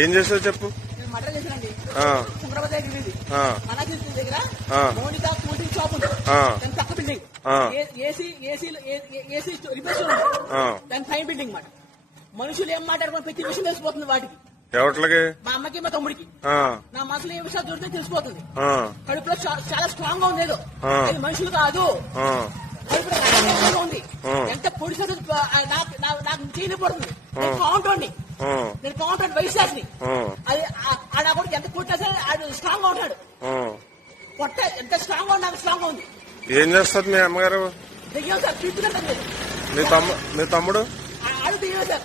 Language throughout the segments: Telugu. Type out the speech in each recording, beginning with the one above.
ఏం చేసావు చెప్పు. మర్డర్ చేశానండి. శంకరాబాద్ దగ్గర మౌనిక కూల్ డ్రింక్ షాప్ ఉంది. దాని పక్క బిల్డింగ్ ఏసీ రిపేర్ దాని పైన బిల్డింగ్ మాట. మనుషులు ఏం మాట్లాడుకుని ప్రతి విషయం తెలిసిపోతుంది వాటికి. ఎవట్లకి? మా అమ్మకి మా తమ్ముడికి. నా మనసులో ఏ విషయాలు దొరికితే తెలిసిపోతుంది. కడుపులో చాలా స్ట్రాంగ్ గా ఉంది. ఏదో అది మనుషులు కాదు, కడుపులో ఉంది. ఎంత పొడి నాకు చేయలేకపోతుంది. నేను కౌంటోండి, నేను కౌంటర్ వైశాఖని. అది ఆడ కూడా ఎంత కొట్టా సరే ఆడు స్ట్రాంగ్ గా ఉంటాడు. కొట్ట ఎంత స్ట్రాంగ్ గా నాకు స్ట్రాంగ్ గా ఉంది. ఏం చేస్తుంది మీ అమ్మగారు? దిగాం సార్, తీసుకుంటాను. మీ తమ్ముడు ఆడు దిగాం సార్.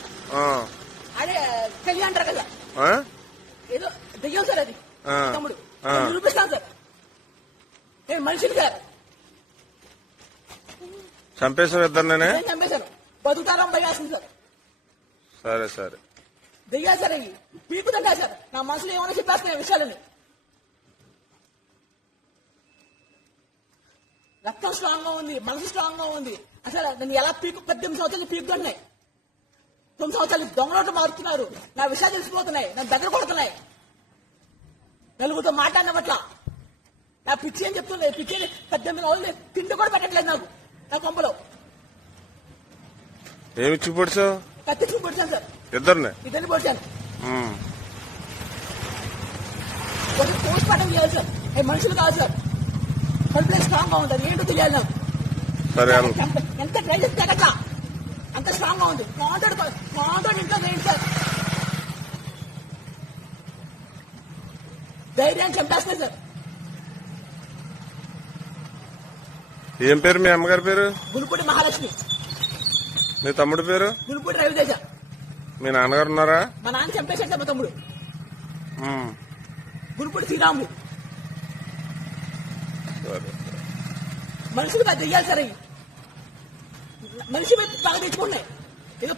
అదే కలిగి అంటారు కదా, ఏదో దిగాం సార్. అది తమ్ముడు నిరూపిస్తాను సార్. నేను మనిషిని సార్. చంపేశావు ఇద్దరినే? చంపేశాను. బతుకుతారా భయాసింది సార్. సరే సరే దిగా సార్. అవి పీకుతుంటా సార్. నా మనసులో ఏమైనా చెప్పేస్తున్నాయి విషయాలని. రక్తం స్ట్రాంగ్ గా ఉంది, మనసు స్ట్రాంగ్ గా ఉంది. అసలు నేను ఎలా 18 సంవత్సరాలు పీకుతున్నాయి. 9 సంవత్సరాలు దొంగలోట్లు మారుతున్నారు. నా విషయాలు తెలిసిపోతున్నాయి. నా దగ్గర కొడుతున్నాయి. నలుగురితో మాట్లాడిన పట్ల నా పిచ్చి అని చెప్తున్నాయి. పిచ్చి 18 రోజులు తిండి కూడా పెట్టట్లేదు నాకు. నా కొంపలో ఏమిచ్చి పొడిచావు? కత్తిచ్చి పొడిచాను సార్. ఇద్దరిని పొడిచాను. ఒకటి పోస్ట్ మార్టం చేయాలి సార్. మనుషులు కాదు సార్. కడుపులో స్ట్రాంగ్ గా ఉంటుంది. ఏంటో తెలియాలి నాకు. ఎంత ట్రై చేస్తే అట్లా అంత స్ట్రాంగ్ గా ఉంది. కాంటాడు ఇంట్లో ఏంటి సార్. ధైర్యాన్ని చంపేస్తాయి సార్. ఏం పేరు మీ అమ్మగారి పేరు? గునుపూడి మహాలక్ష్మి. మీ తమ్ముడి పేరు? గునుపూడి రవితేజ. మీ నాన్నగారు ఉన్నారా? మా నాన్న చంపేశాడు సార్. మా తమ్ముడు గునుపూడి శ్రీరాములు. మనుషులు పెద్ద ఇయ్యాలి సార్. అవి మనిషి మీద బాగా తెచ్చుకున్నాయి. ఏదో